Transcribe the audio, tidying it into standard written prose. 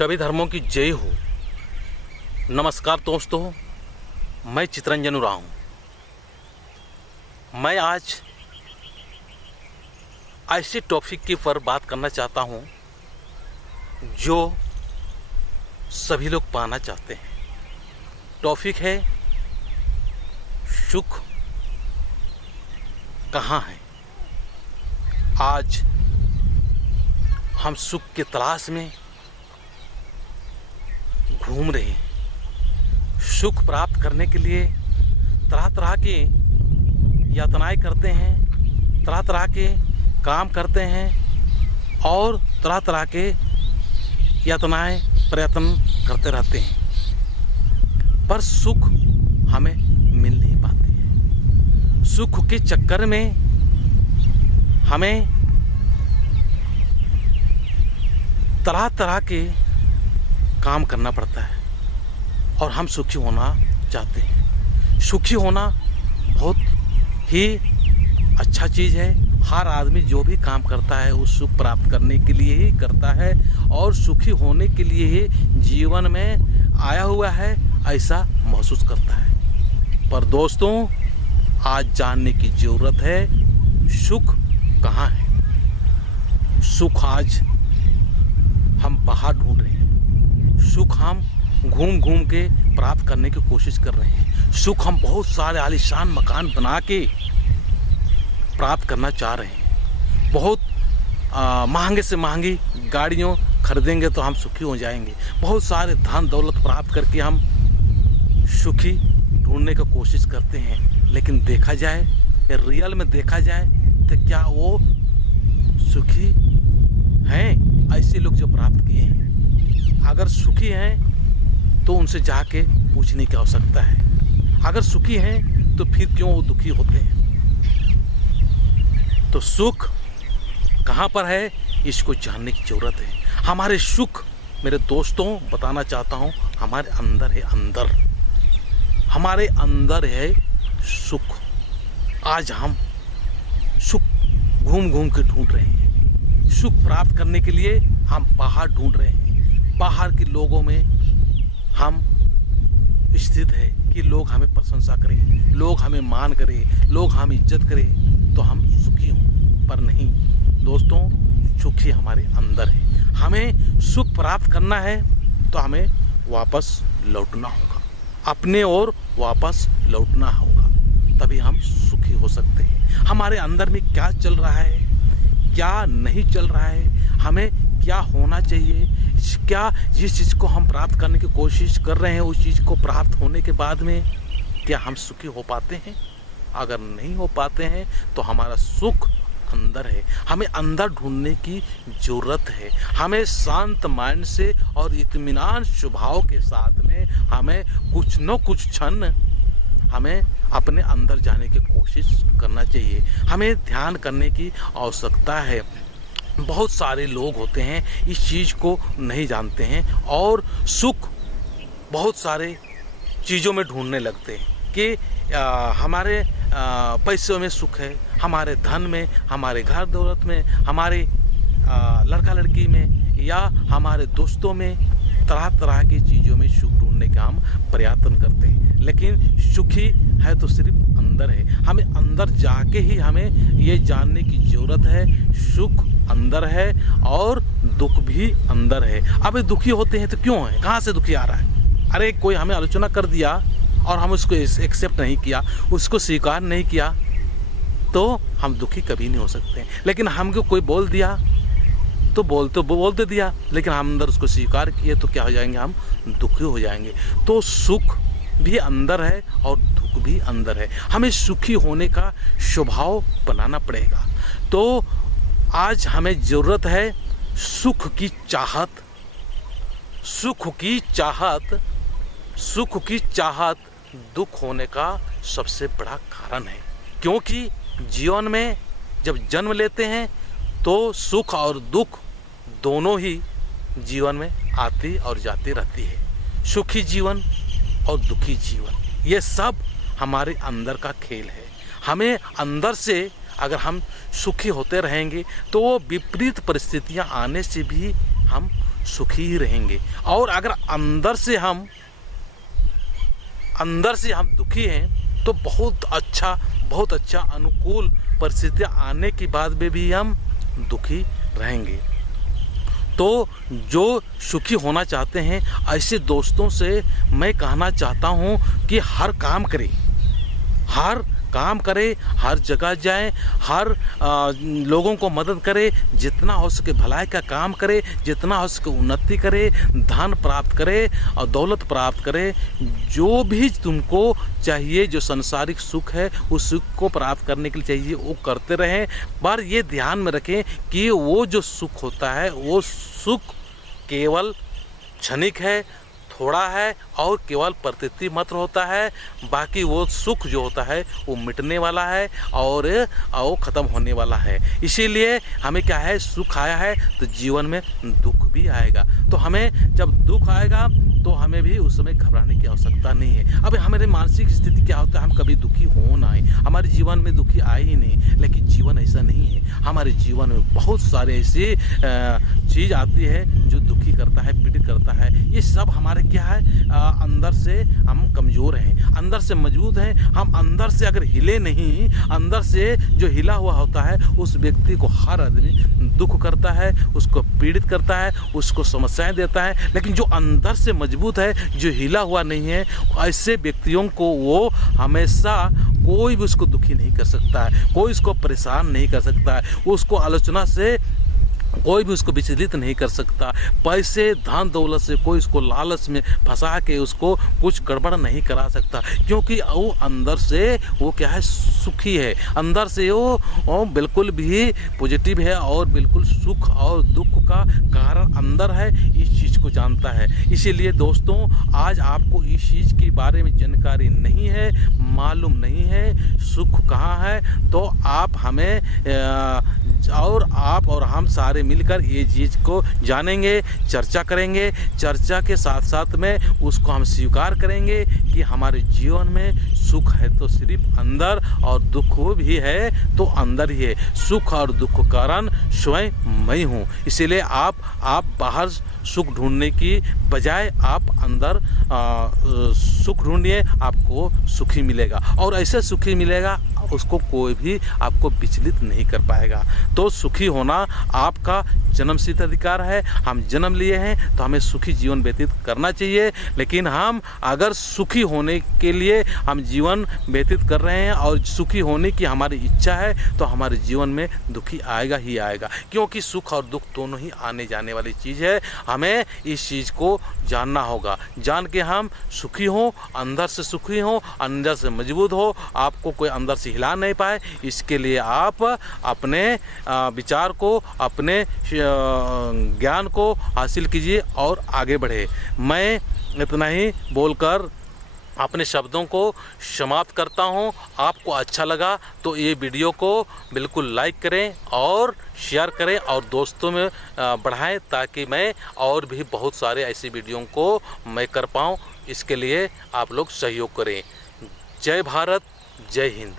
सभी धर्मों की जय हो। नमस्कार दोस्तों, मैं चितरंजन उरांव। मैं आज ऐसे टॉपिक के पर बात करना चाहता हूँ जो सभी लोग पाना चाहते हैं। टॉपिक है सुख कहाँ है। आज हम सुख के तलाश में घूम रहे हैं। सुख प्राप्त करने के लिए तरह तरह के यातनाएं करते हैं, तरह तरह के काम करते हैं और तरह तरह के यातनाएं प्रयत्न करते रहते हैं, पर सुख हमें मिल नहीं पाती है। सुख के चक्कर में हमें तरह तरह के काम करना पड़ता है और हम सुखी होना चाहते हैं। सुखी होना बहुत ही अच्छा चीज़ है। हर आदमी जो भी काम करता है वो सुख प्राप्त करने के लिए ही करता है और सुखी होने के लिए ही जीवन में आया हुआ है, ऐसा महसूस करता है। पर दोस्तों, आज जानने की ज़रूरत है सुख कहाँ है। सुख आज हम बाहर ढूंढ रहे हैं। सुख हम घूम घूम के प्राप्त करने की कोशिश कर रहे हैं। सुख हम बहुत सारे आलीशान मकान बना के प्राप्त करना चाह रहे हैं। बहुत महंगे से महंगी गाड़ियों खरीदेंगे तो हम सुखी हो जाएंगे। बहुत सारे धन दौलत प्राप्त करके हम सुखी ढूंढने की कोशिश करते हैं, लेकिन देखा जाए, रियल में देखा जाए तो क्या वो सुखी हैं? ऐसे लोग जो प्राप्त किए हैं, अगर सुखी हैं तो उनसे जाके पूछने की आवश्यकता है। अगर सुखी हैं तो फिर क्यों वो दुखी होते हैं? तो सुख कहाँ पर है, इसको जानने की जरूरत है। हमारे सुख, मेरे दोस्तों, बताना चाहता हूँ, हमारे अंदर है। अंदर हमारे अंदर है सुख। आज हम सुख घूम घूम के ढूंढ रहे हैं। सुख प्राप्त करने के लिए हम बाहर ढूंढ रहे हैं। बाहर के लोगों में हम स्थित है कि लोग हमें प्रशंसा करें, लोग हमें मान करें, लोग हमें इज्जत करें तो हम सुखी हों। पर नहीं दोस्तों, सुखी हमारे अंदर है। हमें सुख प्राप्त करना है तो हमें वापस लौटना होगा, अपने ओर वापस लौटना होगा, तभी हम सुखी हो सकते हैं। हमारे अंदर में क्या चल रहा है, क्या नहीं चल रहा है, हमें क्या होना चाहिए, क्या जिस चीज़ को हम प्राप्त करने की कोशिश कर रहे हैं उस चीज़ को प्राप्त होने के बाद में क्या हम सुखी हो पाते हैं? अगर नहीं हो पाते हैं तो हमारा सुख अंदर है। हमें अंदर ढूंढने की ज़रूरत है। हमें शांत माइंड से और इत्मीनान स्वभाव के साथ में हमें कुछ न कुछ क्षण हमें अपने अंदर जाने की कोशिश करना चाहिए। हमें ध्यान करने की आवश्यकता है। बहुत सारे लोग होते हैं इस चीज़ को नहीं जानते हैं और सुख बहुत सारे चीज़ों में ढूंढने लगते हैं कि हमारे पैसों में सुख है, हमारे धन में, हमारे घर दौलत में, हमारे लड़का लड़की में या हमारे दोस्तों में, तरह तरह की चीज़ों में सुख ढूंढने का हम प्रयत्न करते हैं। लेकिन सुखी है तो सिर्फ अंदर है। हमें अंदर जाके ही हमें ये जानने की ज़रूरत है सुख अंदर है और दुख भी अंदर है। अब दुखी होते हैं तो क्यों है, कहाँ से दुखी आ रहा है? अरे कोई हमें आलोचना कर दिया और हम उसको एक्सेप्ट नहीं किया, उसको स्वीकार नहीं किया तो हम दुखी कभी नहीं हो सकते। लेकिन हमको कोई बोल दिया तो बोलते दिया, लेकिन हम अंदर उसको स्वीकार किए तो क्या हो जाएंगे, हम दुखी हो जाएंगे। तो सुख भी अंदर है और दुख भी अंदर है। हमें सुखी होने का स्वभाव बनाना पड़ेगा। तो आज हमें ज़रूरत है सुख की चाहत। सुख की चाहत, सुख की चाहत दुख होने का सबसे बड़ा कारण है। क्योंकि जीवन में जब जन्म लेते हैं तो सुख और दुख दोनों ही जीवन में आती और जाती रहती है। सुखी जीवन और दुखी जीवन, ये सब हमारे अंदर का खेल है। हमें अंदर से अगर हम सुखी होते रहेंगे तो वो विपरीत परिस्थितियां आने से भी हम सुखी ही रहेंगे। और अगर अंदर से हम दुखी हैं तो बहुत अच्छा अनुकूल परिस्थितियाँ आने के बाद में भी हम दुखी रहेंगे। तो जो सुखी होना चाहते हैं ऐसे दोस्तों से मैं कहना चाहता हूँ कि हर काम करे, हर जगह जाए, हर लोगों को मदद करे, जितना हो सके भलाई का काम करे, जितना हो सके उन्नति करे, धन प्राप्त करे और दौलत प्राप्त करे। जो भी तुमको चाहिए, जो सांसारिक सुख है उस सुख को प्राप्त करने के लिए चाहिए वो करते रहें। पर ये ध्यान में रखें कि वो जो सुख होता है वो सुख केवल क्षणिक है, थोड़ा है और केवल प्रतीति मात्र होता है। बाकी वो सुख जो होता है वो मिटने वाला है और ख़त्म होने वाला है। इसीलिए हमें क्या है, सुख आया है तो जीवन में दुख भी आएगा। तो हमें जब दुख आएगा तो हमें भी उस समय घबराने की आवश्यकता नहीं है। अब हमारे मानसिक स्थिति क्या होता है, हम कभी दुखी हो ना आए, हमारे जीवन में दुखी आए ही नहीं। लेकिन जीवन ऐसा नहीं है, हमारे जीवन में बहुत सारे ऐसी चीज़ आती है जो दुखी करता है, पीड़ित करता है। ये सब हमारे क्या है, अंदर से हम कमज़ोर हैं, अंदर से मजबूत हैं। हम अंदर से अगर हिले नहीं, अंदर से जो हिला हुआ होता है उस व्यक्ति को हर आदमी दुख करता है, उसको पीड़ित करता है, उसको समस्याएं देता है। लेकिन जो अंदर से मजबूत है, जो हिला हुआ नहीं है, ऐसे व्यक्तियों को वो हमेशा कोई भी उसको दुखी नहीं कर सकता है, कोई उसको परेशान नहीं कर सकता है, उसको आलोचना से कोई भी उसको विचलित नहीं कर सकता। पैसे धन दौलत से कोई उसको लालच में फंसा के उसको कुछ गड़बड़ नहीं करा सकता, क्योंकि वो अंदर से वो क्या है, सुखी है। अंदर से वो बिल्कुल भी पॉजिटिव है और बिल्कुल सुख और दुख का कारण अंदर है, इस चीज़ को जानता है। इसीलिए दोस्तों, आज आपको इस चीज़ के बारे में जानकारी नहीं है, मालूम नहीं है सुख कहाँ है, तो आप हमें और आप और हम सारे मिलकर ये चीज़ को जानेंगे, चर्चा करेंगे। चर्चा के साथ साथ में उसको हम स्वीकार करेंगे कि हमारे जीवन में सुख है तो सिर्फ अंदर और दुख भी है तो अंदर ही है। सुख और दुख कारण स्वयं मैं हूँ। इसीलिए आप बाहर सुख ढूंढने की बजाय आप अंदर सुख ढूंढिए, आपको सुखी मिलेगा और ऐसे सुखी मिलेगा उसको कोई भी आपको विचलित नहीं कर पाएगा। तो सुखी होना आपका जन्मसिद्ध अधिकार है। हम जन्म लिए हैं तो हमें सुखी जीवन व्यतीत करना चाहिए। लेकिन हम अगर सुखी होने के लिए हम जीवन व्यतीत कर रहे हैं और सुखी होने की हमारी इच्छा है तो हमारे जीवन में दुखी आएगा ही आएगा, क्योंकि सुख और दुख दोनों ही आने जाने वाली चीज़ है। हमें इस चीज़ को जानना होगा, जान के हम सुखी हों, अंदर से सुखी हों, अंदर से मजबूत हो, आपको कोई अंदर से हिला नहीं पाए। इसके लिए आप अपने विचार को, अपने ज्ञान को हासिल कीजिए और आगे बढ़े। मैं इतना ही बोलकर अपने शब्दों को समाप्त करता हूं। आपको अच्छा लगा तो ये वीडियो को बिल्कुल लाइक करें और शेयर करें और दोस्तों में बढ़ाएं, ताकि मैं और भी बहुत सारे ऐसी वीडियो को मैं कर पाऊं। इसके लिए आप लोग सहयोग करें। जय भारत, जय हिंद।